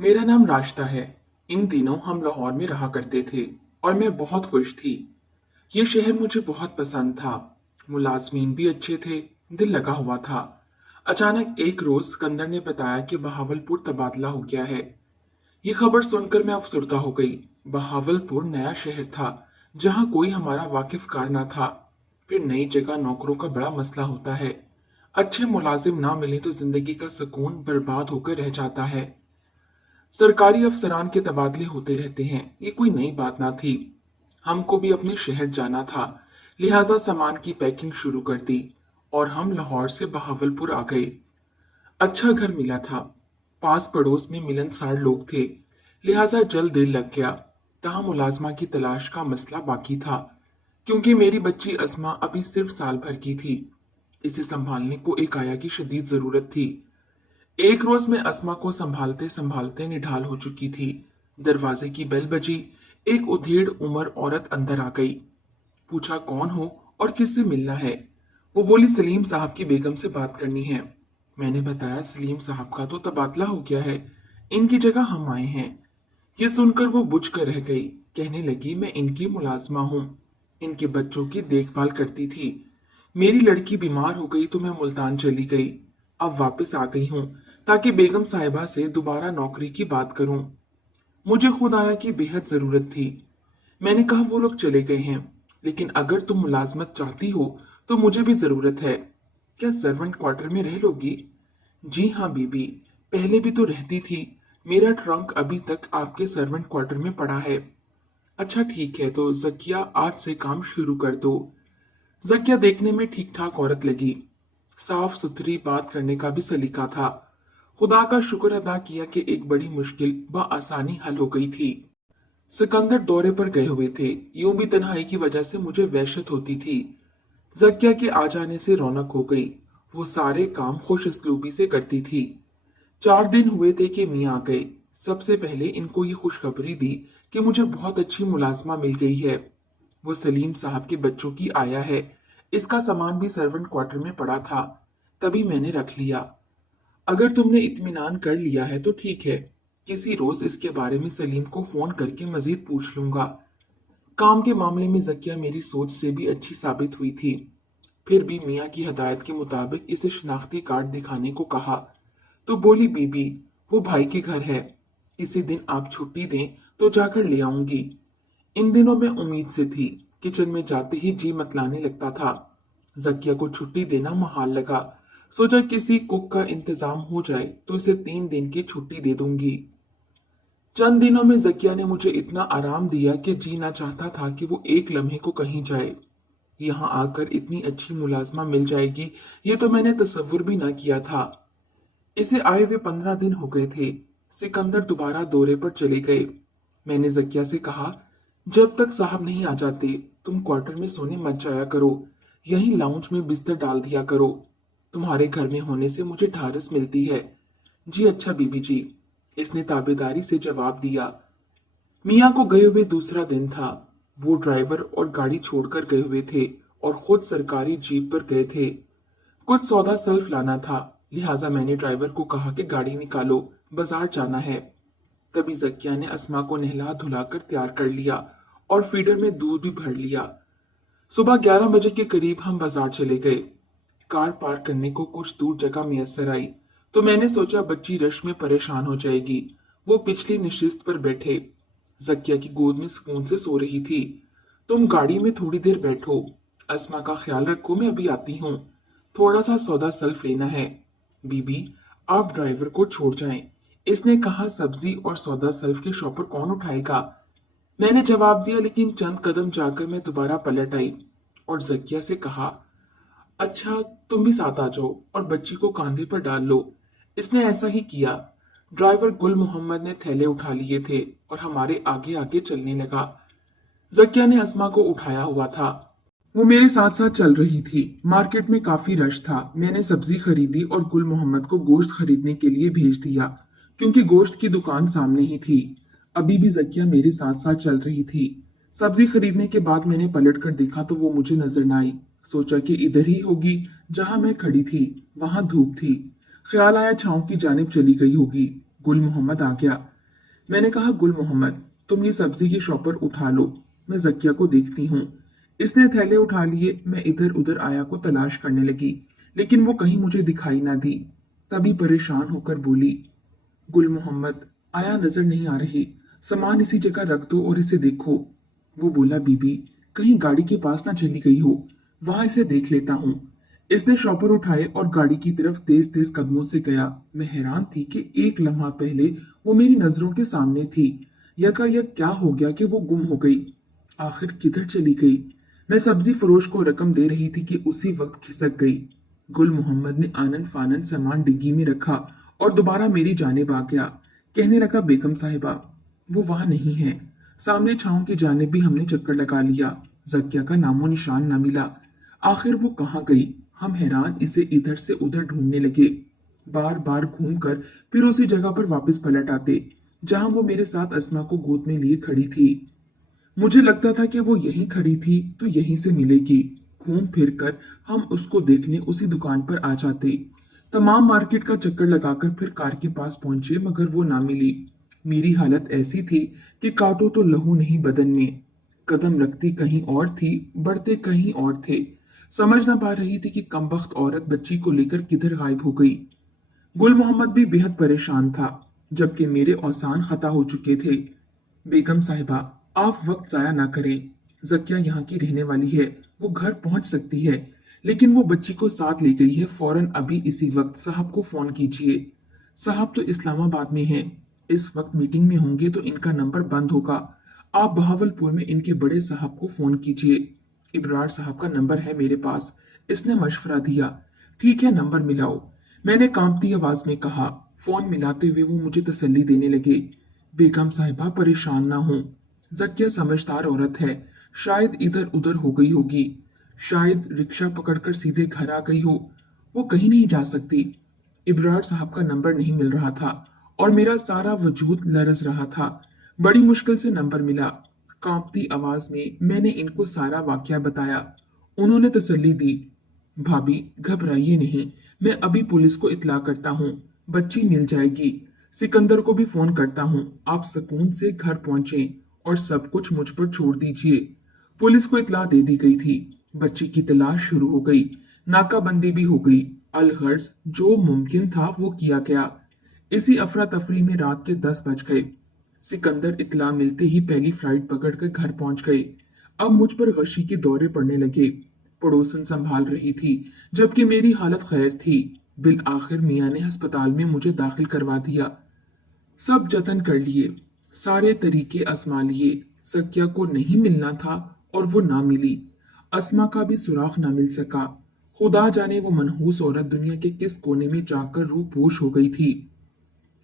मेरा नाम राश्ता है। इन दिनों हम लाहौर में रहा करते थे और मैं बहुत खुश थी। ये शहर मुझे बहुत पसंद था। मुलाजमीन भी अच्छे थे, दिल लगा हुआ था। अचानक एक रोज सिकंदर ने बताया कि बहावलपुर तबादला हो गया है। ये खबर सुनकर मैं अफसरदा हो गई। बहावलपुर नया शहर था जहाँ कोई हमारा वाकिफकार ना था। फिर नई जगह नौकरों का बड़ा मसला होता है। अच्छे मुलाजिम ना मिले तो जिंदगी का सुकून बर्बाद होकर रह जाता है। सरकारी अफसरान के तबादले होते रहते हैं, ये कोई नई बात ना थी। हमको भी अपने शहर जाना था, लिहाजा सामान की पैकिंग शुरू कर दी और हम लाहौर से बहावलपुर आ गए। अच्छा घर मिला था, पास पड़ोस में मिलनसार लोग थे, लिहाजा जल्द दिल लग गया। तहाँ मुलाजमा की तलाश का मसला बाकी था, क्योंकि मेरी बच्ची अस्मा अभी सिर्फ साल भर की थी। इसे संभालने को एक आया की शदीद जरूरत थी। एक रोज मैं अस्मा को संभालते संभालते निढाल हो चुकी थी। दरवाजे की बेल बजी। एक उधेड़ उम्र औरत अंदर आ गई। पूछा कौन हो और किससे मिलना है। वो बोली सलीम साहब की बेगम से बात करनी है। मैंने बताया सलीम साहब का तो तबादला हो गया है, इनकी जगह हम आए हैं। ये सुनकर वो बुझ कर रह गई। कहने लगी मैं इनकी मुलाजमा हूँ, इनके बच्चों की देखभाल करती थी। मेरी लड़की बीमार हो गई तो मैं मुल्तान चली गई। अब वापस आ गई हूँ ताकि बेगम साहिबा से दोबारा नौकरी की बात करूं। मुझे खुद आया की बेहद जरूरत थी। मैंने कहा वो लोग चले गए हैं, लेकिन अगर तुम मुलाजमत चाहती हो तो मुझे भी जरूरत है। क्या सर्वेंट क्वार्टर में रह लोगी? जी हाँ बीबी, पहले भी तो रहती थी। मेरा ट्रंक अभी तक आपके सर्वेंट क्वार्टर में पड़ा है। अच्छा ठीक है, तो जकिया आज से काम शुरू कर दो। जकिया देखने में ठीक ठाक औरत लगी। साफ सुथरी बात करने का भी सलीका था। खुदा का शुक्र अदा किया कि एक बड़ी मुश्किल आसानी हल हो गई थी। सिकंदर दौरे पर गए हुए थे। यूं भी तन्हाई की वजह से मुझे वहशत होती थी। जकिया के आ जाने से रौनक हो गई। वो सारे काम खुश उसलूबी से करती थी। 4 दिन हुए थे कि मियाँ आ गए। सबसे पहले इनको ये खुशखबरी दी कि मुझे बहुत अच्छी मुलाजमा मिल गई है। वो सलीम साहब के बच्चों की आया है। इसका सामान भी सर्वेंट क्वार्टर में पड़ा था, तभी मैंने रख लिया। अगर तुमने इत्मीनान कर लिया है तो ठीक है, किसी रोज इसके बारे में सलीम को फोन करके मजीद पूछ लूंगा। काम के मामले में जकिया मेरी सोच से भी अच्छी साबित हुई थी। फिर भी मियाँ की हदायत के मुताबिक इसे शनाख्ती कार्ड दिखाने को कहा तो बोली बीबी वो भाई के घर है, किसी दिन आप छुट्टी दें तो जाकर ले आऊंगी। इन दिनों मैं उम्मीद से थी। किचन में जाते ही जी मतलाने लगता था। जकिया को छुट्टी देना महाल लगा। सोचा किसी कुक का इंतजाम हो जाए तो इसे 3 दिन की छुट्टी दे दूंगी। चंद दिनों में जकिया ने मुझे इतना आराम दिया कि जी ना चाहता था कि वो एक लम्हे को कहीं जाए। यहाँ आकर इतनी अच्छी मुलाजमा मिल जाएगी, ये तो मैंने तसव्वुर भी ना किया था। इसे आए हुए 15 दिन हो गए थे। सिकंदर दोबारा दौरे पर चले गए। मैंने जकिया से कहा जब तक साहब नहीं आ जाते तुम क्वार्टर में सोने मत जाया करो, यहीं लाउंज में बिस्तर डाल दिया करो। तुम्हारे घर में होने से मुझे ढारस मिलती है। जी अच्छा बीबी जी, इसने ताबेदारी से जवाब दिया। मियाँ को गए हुए दूसरा दिन था। वो ड्राइवर और गाड़ी छोड़कर गए हुए थे और खुद सरकारी जीप पर गए थे। कुछ सौदा सल्फ लाना था, लिहाजा मैंने ड्राइवर को कहा कि गाड़ी निकालो, बाजार जाना है। तभी जकिया ने अस्मा को नहला धुलाकर तैयार कर लिया और फीडर में दूध भी भर लिया। सुबह 11 बजे के करीब हम बाजार चले गए। कार पार्क करने को कुछ दूर जगह मैसर आई तो मैंने सोचा बच्ची रश में परेशान हो जाएगी। वो पिछली निशिस्त पर बैठे। जकिया की गोद में सुकून से सो रही थी। तुम गाड़ी में थोड़ी देर बैठो, अस्मा का ख्याल रखो, मैं अभी आती हूँ। थोड़ा सा सौदा सल्फ लेना है। बीबी आप ड्राइवर को छोड़ जाएं। इसने कहा सब्जी और सौदा सल्फ के शॉपर कौन उठाएगा। मैंने जवाब दिया, लेकिन चंद कदम जाकर मैं दोबारा पलट आई और जकिया से कहा अच्छा तुम भी साथ आ जाओ और बच्ची को कांधे पर डाल लो। इसने ऐसा ही किया। ड्राइवर गुल मोहम्मद ने थैले उठा लिए थे और हमारे आगे आगे चलने लगा। जकिया ने अस्मा को उठाया हुआ था। वो मेरे साथ साथ चल रही थी। मार्केट में काफी रश था। मैंने सब्जी खरीदी और गुल मोहम्मद को गोश्त खरीदने के लिए भेज दिया, क्योंकि गोश्त की दुकान सामने ही थी। अभी भी जकिया मेरे साथ साथ चल रही थी। सब्जी खरीदने के बाद मैंने पलट कर देखा तो वो मुझे नजर न आई। सोचा कि इधर ही होगी जहां मैं खड़ी थी। वहां धूप थी। ख्याल आया छांव की जानिब चली गई होगी। गुल मोहम्मद आ गया। मैंने कहा, गुल मोहम्मद, तुम ये सब्जी की शॉपर उठा लो, मैं जकिया को देखती हूँ। इसने थैले उठा लिए। मैं इधर उधर आया को तलाश करने लगी, लेकिन वो कहीं मुझे दिखाई ना दी। तभी परेशान होकर बोली, गुल मोहम्मद, आया नजर नहीं आ रही, सामान इसी जगह रख दो और इसे देखो। वो बोला, बीबी, कहीं गाड़ी के पास ना चली गई हो, वहां इसे देख लेता हूँ। इसने शॉपर उठाए और गाड़ी की तरफ तेज तेज कदमों से गया। मैं हैरान थी कि एक लम्हा पहले वो मेरी नजरों के सामने थी। यकायक क्या हो गया कि वो गुम हो गई? आखिर किधर चली गई? मैं सब्जी फरोश को रकम दे रही थी कि उसी वक्त खिसक गई। गुल मोहम्मद ने आनन फानन सामान डिग्गी में रखा और दोबारा मेरी जानिब आ गया। कहने लगा, बेगम साहिबा, वो वहां नहीं है। सामने छांव की जानिब भी हमने चक्कर लगा लिया, जकिया का नामो निशान न मिला। आखिर वो कहाँ गई? हम हैरान इसे इधर से उधर ढूंढने लगे। बार बार घूमकर फिर उसी जगह पर वापस पलट आते जहां वो मेरे साथ अस्मा को गोद में लिए खड़ी थी। मुझे लगता था कि वो यहीं खड़ी थी तो यहीं से मिलेगी। घूम फिर कर हम उसको देखने उसी दुकान पर आ जाते। तमाम मार्केट का चक्कर लगाकर फिर कार के पास पहुंचे, मगर वो ना मिली। मेरी हालत ऐसी थी कि काटो तो लहू नहीं बदन में। कदम रखती कहीं और थी, बढ़ते कहीं और थे। समझ ना पा रही थी कि कमबख्त औरत बच्ची को लेकर किधर गायब हो गई। गुल मोहम्मद भी बेहद परेशान था, जबकि मेरे औसान खता हो चुके थे। बेगम साहिबा, आप वक्त जाया ना करें। जकिया यहाँ की रहने वाली है, वो घर पहुंच सकती है, लेकिन वो बच्ची को साथ ले गई है। फौरन अभी इसी वक्त साहब को फोन कीजिए। साहब तो इस्लामाबाद में हैं, इस वक्त मीटिंग में होंगे तो इनका नंबर बंद होगा। आप बहावलपुर में इनके बड़े साहब को फोन कीजिए। इब्रार साहब का नंबर है मेरे पास, इसने मशवरा दिया। ठीक है, नंबर मिलाओ, मैंने कांपती आवाज में कहा। फोन मिलाते हुए वो मुझे तसल्ली देने लगे। बेगम साहिबा, परेशान ना हो, जकिया समझदार औरत है, शायद इधर उधर हो गई होगी, शायद रिक्शा पकड़कर सीधे घर आ गई हो, वो कहीं नहीं जा सकती। इब्रार साहब का नंबर नहीं मिल रहा था और मेरा सारा वजूद लरज रहा था। बड़ी मुश्किल से नंबर मिला। कांपती आवाज में मैंने इनको सारा वाकया बताया। उन्होंने तसल्ली दी, भाभी घबराइए नहीं, मैं अभी पुलिस को इत्तला करता हूँ, बच्ची मिल जाएगी। सिकंदर को भी फोन करता हूँ, आप सुकून से घर पहुंचे और सब कुछ मुझ पर छोड़ दीजिए। पुलिस को इत्तला दे दी गई थी। बच्ची की तलाश शुरू हो गई, नाकाबंदी भी हो गई। अलगर्ज जो मुमकिन था वो किया गया। इसी अफरा तफरी में रात के 10 बज गए। सिकंदर इत्तला मिलते ही पहली फ्लाइट पकड़कर घर पहुंच गए। अब मुझ पर गशी के दौरे पड़ने लगे। पड़ोसन संभाल रही थी, जबकि मेरी हालत खैर थी। बिल आखिर मियाँ ने अस्पताल में मुझे दाखिल करवा दिया। सब जतन कर लिए, सारे तरीके आजमा लिए, सकिया को नहीं मिलना था और वो ना मिली। अस्मा का भी सुराग ना मिल सका। खुदा जाने वो मनहूस औरत दुनिया के किस कोने में जाकर रूह पोश हो गई थी।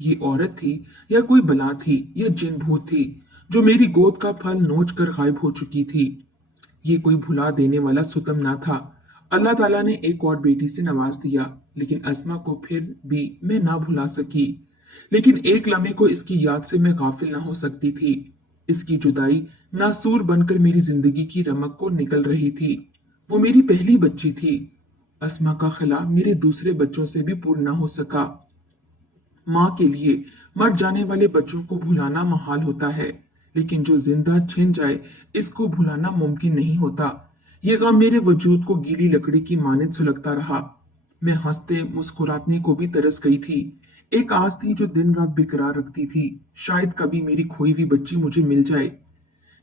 ये औरत थी या कोई बला थी या जिन भूत थी जो मेरी गोद का फल नोच कर गायब हो चुकी थी। ये कोई भुला देने वाला सुतम ना था। अल्लाह ताला ने एक और बेटी से नवाज दिया, लेकिन अस्मा को फिर भी मैं ना भुला सकी। लेकिन एक लम्हे को इसकी याद से मैं गाफिल ना हो सकती थी। इसकी जुदाई नासूर बनकर मेरी जिंदगी की रमक को निकल रही थी। वो मेरी पहली बच्ची थी। अस्मा का खिला मेरे दूसरे बच्चों से भी पूर्ण ना हो सका। माँ के लिए मर जाने वाले बच्चों को भुलाना महाल होता है, लेकिन जो जिंदा छिन जाए इसको भुलाना मुमकिन नहीं होता। ये गम मेरे वजूद को गीली लकड़ी की मानद सुलगता रहा। मैं हंसते मुस्कुराने को भी तरस गई थी। एक आस थी जो दिन रात बेकरार रखती थी, शायद कभी मेरी खोई हुई बच्ची मुझे मिल जाए।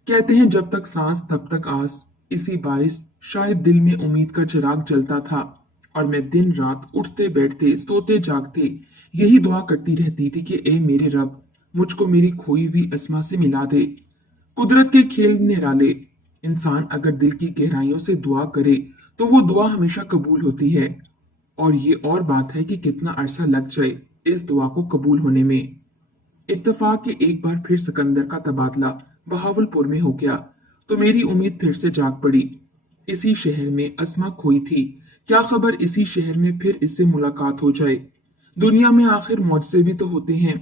कहते हैं जब तक सांस तब तक आस, इसी बाइस शायद दिल में उम्मीद का चिराग जलता था और मैं दिन रात उठते बैठते सोते जागते यही दुआ करती रहती थी कि ए मेरे रब, मुझको मेरी खोई हुई अस्मा से मिला दे। कुदरत के खेल निराले। इंसान अगर दिल की गहराइयों से दुआ करे तो वो दुआ हमेशा कबूल होती है। और ये और बात है कि कितना अरसा लग जाए इस दुआ को कबूल होने में। इत्तेफाक के एक बार फिर सिकंदर का तबादला बहावलपुर में हो गया तो मेरी उम्मीद फिर से जाग पड़ी। इसी शहर में अस्मा खोई थी, क्या खबर इसी शहर में फिर इससे मुलाकात हो जाए। दुनिया में आखिर मौजज़े भी तो होते हैं।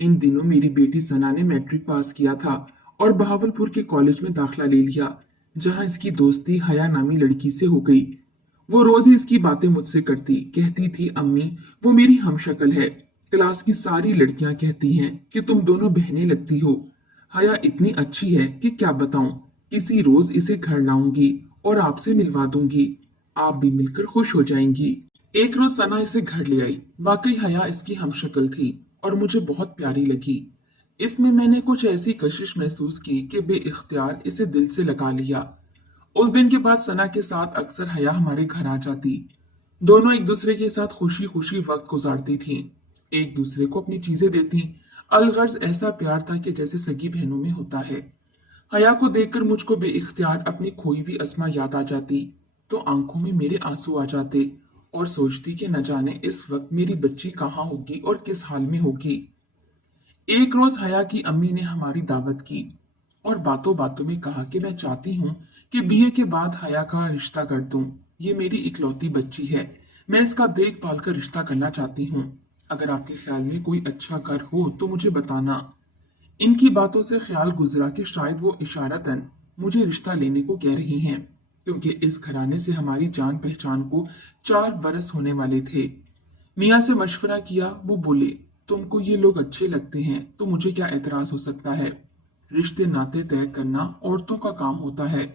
इन दिनों मेरी बेटी सना ने मैट्रिक पास किया था और बहावलपुर के कॉलेज में दाखिला ले लिया, जहां इसकी दोस्ती हया नामी लड़की से हो गई। वो रोज ही इसकी बातें मुझसे करती, कहती थी अम्मी वो मेरी हमशक्ल है। क्लास की सारी लड़कियां कहती हैं कि तुम दोनों बहनें लगती हो। हया इतनी अच्छी है कि क्या बताऊं। किसी रोज इसे घर लाऊंगी और आपसे मिलवा दूंगी। आप भी मिलकर खुश हो जाएंगी। एक रोज सना इसे घर ले आई। वाकई हया इसकी हमशक्ल थी और मुझे बहुत प्यारी लगी। इसमें मैंने कुछ ऐसी कशिश महसूस की कि बेइख्तियार इसे दिल से लगा लिया। उस दिन के बाद सना के साथ अक्सर हया हमारे घर आ जाती। दोनों एक दूसरे के साथ खुशी खुशी वक्त गुजारती थीं। एक दूसरे को अपनी चीजें देती। अलगर्ज ऐसा प्यार था कि जैसे सगी बहनों में होता है। हया को देखकर मुझको बेइख्तियार अपनी खोई हुई अस्मा याद आ जाती तो आंखों में मेरे आंसू आ जाते और सोचती कि न जाने इस वक्त मेरी बच्ची कहाँ होगी और किस हाल में होगी। एक रोज हया की अम्मी ने हमारी दावत की और बातों बातों में कहा कि मैं चाहती हूँ कि बीए के बाद हया का रिश्ता कर दूं। ये मेरी इकलौती बच्ची है। मैं इसका देखभाल कर रिश्ता करना चाहती हूँ। अगर आपके ख्याल में कोई अच्छा घर हो तो मुझे बताना। इनकी बातों से ख्याल गुजरा कि शायद वो इशारतन मुझे रिश्ता लेने को कह रही हैं, क्योंकि इस घराने से हमारी जान पहचान को 4 बरस होने वाले थे। मियाँ से मशवरा किया। वो बोले, तुमको ये लोग अच्छे लगते हैं तो मुझे क्या एतराज हो सकता है। रिश्ते नाते तय करना औरतों का काम होता है।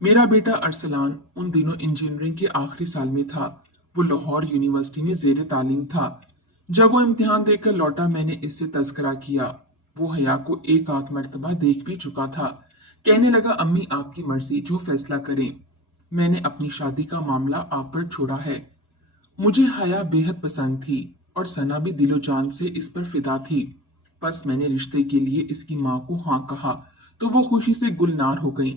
मेरा बेटा अरसलान उन दिनों इंजीनियरिंग के आखिरी साल में था। वो लाहौर यूनिवर्सिटी में जेर तालीम था। जब वो इम्तिहान देकर लौटा मैंने इससे तज़किरा किया। वो हया को एक आध मर्तबा देख भी चुका था। कहने लगा, अम्मी आपकी मर्जी, जो फैसला करें। मैंने अपनी शादी का मामला आप पर छोड़ा है। मुझे हया बेहद पसंद थी और सना भी दिलो जान से इस पर फिदा थी। बस मैंने रिश्ते के लिए इसकी माँ को हाँ कहा तो वो खुशी से गुलनार हो गई।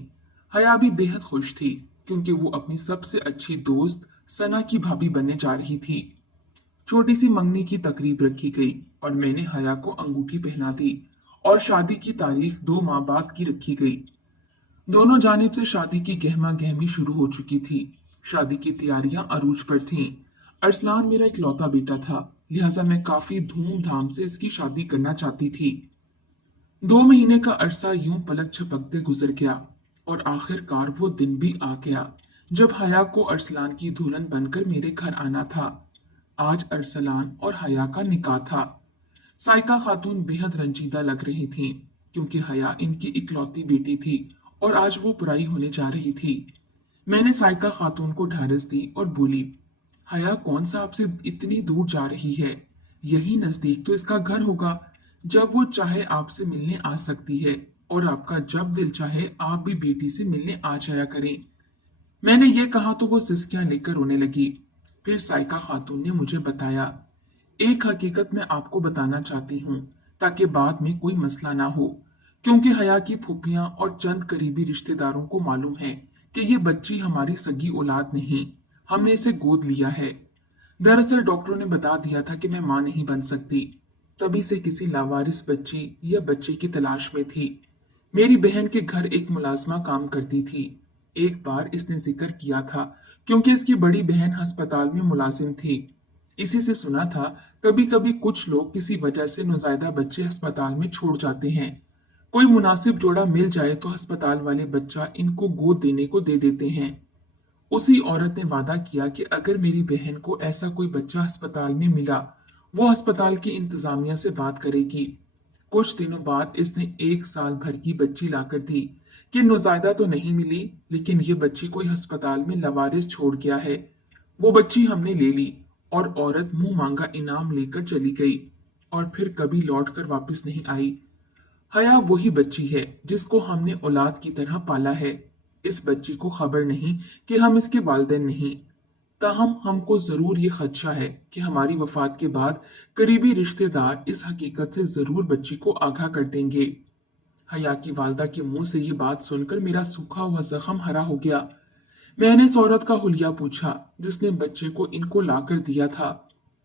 हया भी बेहद खुश थी क्योंकि वो अपनी सबसे अच्छी दोस्त सना की भाभी बनने जा रही थी। छोटी सी मंगनी की तकरीब रखी गई और मैंने हया को अंगूठी पहना दी और शादी की तारीख 2 माह बाद की रखी गई। दोनों जानिब से शादी की गहमा गहमी शुरू हो चुकी थी। शादी की तैयारियां अरूज पर थीं। अरसलान मेरा इकलौता बेटा था, लिहाजा मैं काफी धूमधाम से इसकी शादी करना चाहती थी। 2 महीने का अरसा यूं पलक झपकते गुजर गया और आखिरकार वो दिन भी आ गया जब हया को अरसलान की दुल्हन बनकर मेरे घर आना था। आज अरसलान और हया का निकाह था। साइका खातून बेहद रंजीदा लग रही थीं क्योंकि हया इनकी इकलौती बेटी थी और आज वो पराई होने जा रही थी। मैंने साइका खातून को ढारस दी और बोली, हया कौन सा आपसे इतनी दूर जा रही है। यही नजदीक तो इसका घर होगा। जब वो चाहे आपसे मिलने आ सकती है और आपका जब दिल चाहे आप भी बेटी से मिलने आ जाया करें। मैंने ये कहा तो वो सिसकियां लेकर रोने लगी। फिर साइका खातून ने मुझे बताया, एक हकीकत मैं आपको बताना चाहती हूँ ताकि बाद में कोई मसला ना हो, क्योंकि हया की फूफियां और चंद करीबी रिश्तेदारों को मालूम है कि ये बच्ची हमारी सगी औलाद नहीं, हमने इसे गोद लिया है। दरअसल डॉक्टरों ने बता दिया था कि मैं मां नहीं बन सकती। तभी से किसी लावारिस बच्ची या बच्चे की तलाश में थी। मेरी बहन के घर एक मुलाजमा काम करती थी। एक बार इसने जिक्र किया था क्योंकि इसकी बड़ी बहन अस्पताल में मुलाजिम थी। इसी से सुना था कभी कभी कुछ लोग किसी वजह से नौजायदा बच्चे अस्पताल में छोड़ जाते हैं। कोई मुनासिब जोड़ा मिल जाए तो अस्पताल वाले बच्चा इनको गोद देने को दे देते हैं। उसी औरत ने वादा किया कि अगर मेरी बहन को ऐसा कोई बच्चा अस्पताल में मिला वो अस्पताल की इंतजामिया से बात करेगी। कुछ दिनों बाद इसने 1 साल भर की बच्ची लाकर दी कि नौजायदा तो नहीं मिली लेकिन ये बच्ची कोई अस्पताल में लवारिस छोड़ गया है। वो बच्ची हमने ले ली और औरत मुंह मांगा इनाम लेकर चली गई और फिर कभी लौट कर वापस नहीं आई। हया वही बच्ची है जिसको हमने औलाद की तरह पाला है। इस बच्ची को खबर नहीं कि हम इसके वालिदैन नहीं। ताहम हमको जरूर ये खदशा है कि हमारी वफात के बाद करीबी रिश्तेदार इस हकीकत से जरूर बच्ची को आगाह कर देंगे। हया की वालदा के मुंह से ये बात सुनकर मेरा सूखा हुआ जख्म हरा हो गया। मैंने इस औरत का हुलिया पूछा जिसने बच्चे को इनको लाकर दिया था।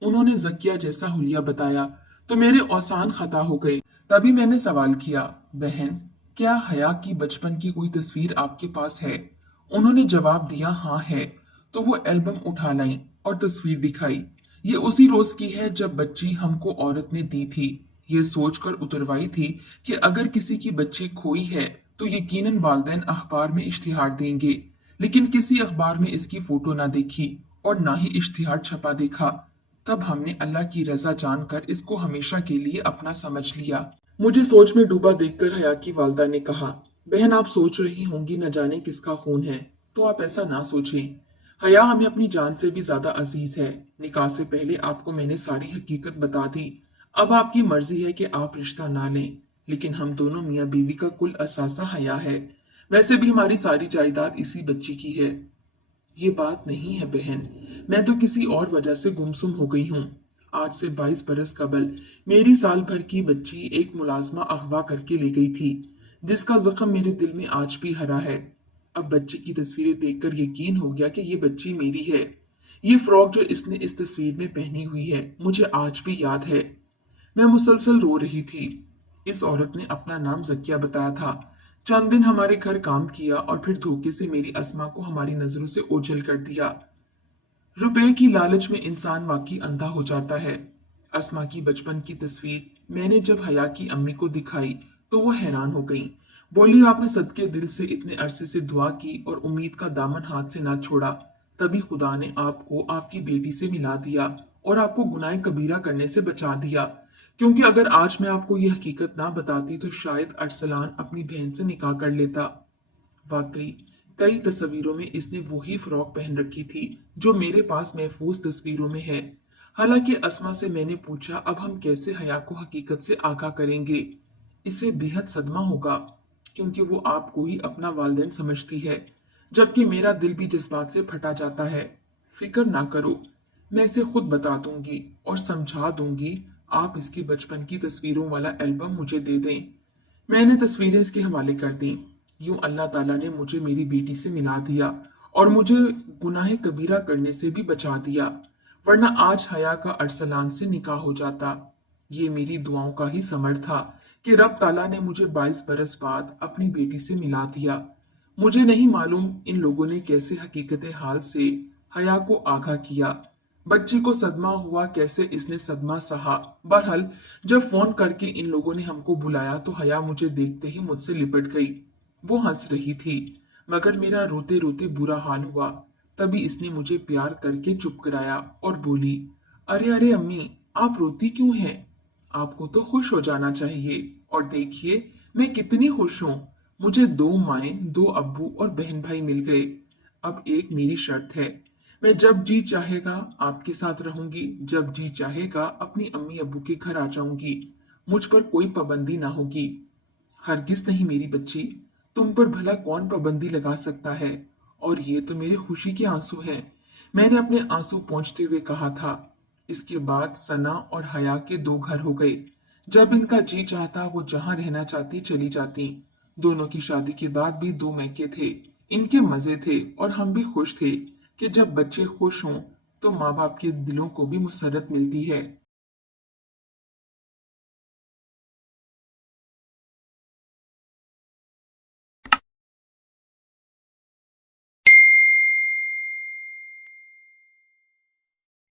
उन्होंने जकिया जैसा हुलिया बताया तो मेरे औसान खता हो गए। तभी मैंने सवाल किया, बहन क्या हया की बचपन की कोई तस्वीर आपके पास है। उन्होंने जवाब दिया, हाँ है। तो वो एल्बम उठा लाई और तस्वीर दिखाई। ये उसी रोज की है जब बच्ची हमको औरत ने दी थी। ये सोचकर उतरवाई थी कि अगर किसी की बच्ची खोई है तो यकीनन वालिदैन अखबार में इश्तिहार देंगे, लेकिन किसी अखबार में इसकी फोटो ना देखी और ना ही इश्तिहार छपा देखा। तब हमने अल्लाह की रजा जानकर इसको हमेशा के लिए अपना समझ लिया। मुझे सोच में डूबा देखकर हया की वालदा ने कहा, बहन आप सोच रही होंगी न जाने किसका खून है, तो आप ऐसा ना सोचें। हया हमें अपनी जान से भी ज्यादा अजीज है। निकाह से पहले आपको मैंने सारी हकीकत बता दी। अब आपकी मर्जी है कि आप रिश्ता ना लें, लेकिन हम दोनों मियाँ बीवी का कुल असासा हया है। वैसे भी हमारी सारी जायदाद इसी बच्ची की है। ये बात नहीं है बहन, मैं तो किसी और वजह से गुमसुम हो गई हूँ। आज से 22 बरस कबल मेरी साल भर की बच्ची एक मुलाजमा अगवा करके ले गई थी, जिसका जख्म मेरे दिल में आज भी हरा है। अब बच्ची की तस्वीरें देखकर यकीन हो गया कि ये बच्ची मेरी है। ये फ्रॉक जो इसने इस तस्वीर में पहनी हुई है मुझे आज भी याद है। मैं मुसलसल रो रही थी। इस औरत ने अपना नाम जकिया बताया था। चंद दिन हमारे घर काम किया और फिर धोखे से मेरी अस्मा को हमारी नजरों से ओझल कर दिया। रुपए की लालच में इंसान वाकई अंधा हो जाता है। अस्मा की बचपन की तस्वीर मैंने जब हया की अम्मी को दिखाई तो वो हैरान हो गई। बोली, आपने सदके दिल से इतने अरसे से दुआ की और उम्मीद का दामन हाथ से ना छोड़ा, तभी खुदा ने आपको आपकी बेटी से मिला दिया और आपको गुनाह कबीरा करने से बचा दिया। क्योंकि अगर आज मैं आपको ये हकीकत ना बताती तो शायद अरसलान अपनी बहन से निकाह कर लेता। वाकई कई तस्वीरों में इसने वही फ्रॉक पहन रखी थी जो मेरे पास महफूज तस्वीरों में है। हालांकि अस्मा से मैंने पूछा, अब हम कैसे हया को हकीकत से आगाह करेंगे। इसे बेहद सदमा होगा, क्योंकि वो आपको ही अपना वालिदैन समझती है, जबकि मेरा दिल भी जज्बात से फटा जाता है। फिक्र ना करो, मैं इसे खुद बता दूंगी और समझा दूंगी। आप इसकी बचपन की तस्वीरों वाला एल्बम मुझे दे दें। मैंने तस्वीरें इसके हवाले कर दी। यूं अल्लाह ताला ने मुझे मेरी बेटी से मिला दिया और मुझे गुनाह कबीरा करने से भी बचा दिया, वरना आज हया का अरसलान से निकाह हो जाता। ये मेरी दुआओं का ही समर था कि रब ताला ने मुझे 22 बरस बाद अपनी बेटी से मिला दिया। मुझे नहीं मालूम इन लोगों ने कैसे हकीकत हाल से हया को आगाह किया। बच्ची को सदमा हुआ, कैसे इसने सदमा सहा। बहरहाल जब फोन करके इन लोगों ने हमको बुलाया तो हया मुझे देखते ही मुझसे लिपट गई। वो हंस रही थी, मगर मेरा रोते रोते बुरा हाल हुआ। तभी इसने मुझे प्यार करके चुप कराया और बोली, अरे अरे अम्मी, आप रोती क्यों हैं? आपको तो खुश हो जाना चाहिए। और देखिए मैं कितनी खुश हूँ। मुझे 2 माएं, 2 अब्बू और बहन भाई मिल गए। अब एक मेरी शर्त है, मैं जब जी चाहेगा आपके साथ रहूंगी, जब जी चाहेगा अपनी अम्मी अब्बू के घर आ जाऊंगी। मुझ पर कोई पाबंदी ना होगी। हरगिज नहीं मेरी बच्ची, तुम पर भला कौन पाबंदी लगा सकता है। और ये तो मेरे खुशी के आंसू हैं, मैंने अपने आंसू पोंछते हुए कहा था। इसके बाद सना और हया के 2 घर हो गए। जब इनका जी चाहता वो जहां रहना चाहती चली जाती। दोनों की शादी के बाद भी 2 मैके थे। इनके मजे थे और हम भी खुश थे कि जब बच्चे खुश हों तो माँ बाप के दिलों को भी मुसरत मिलती है।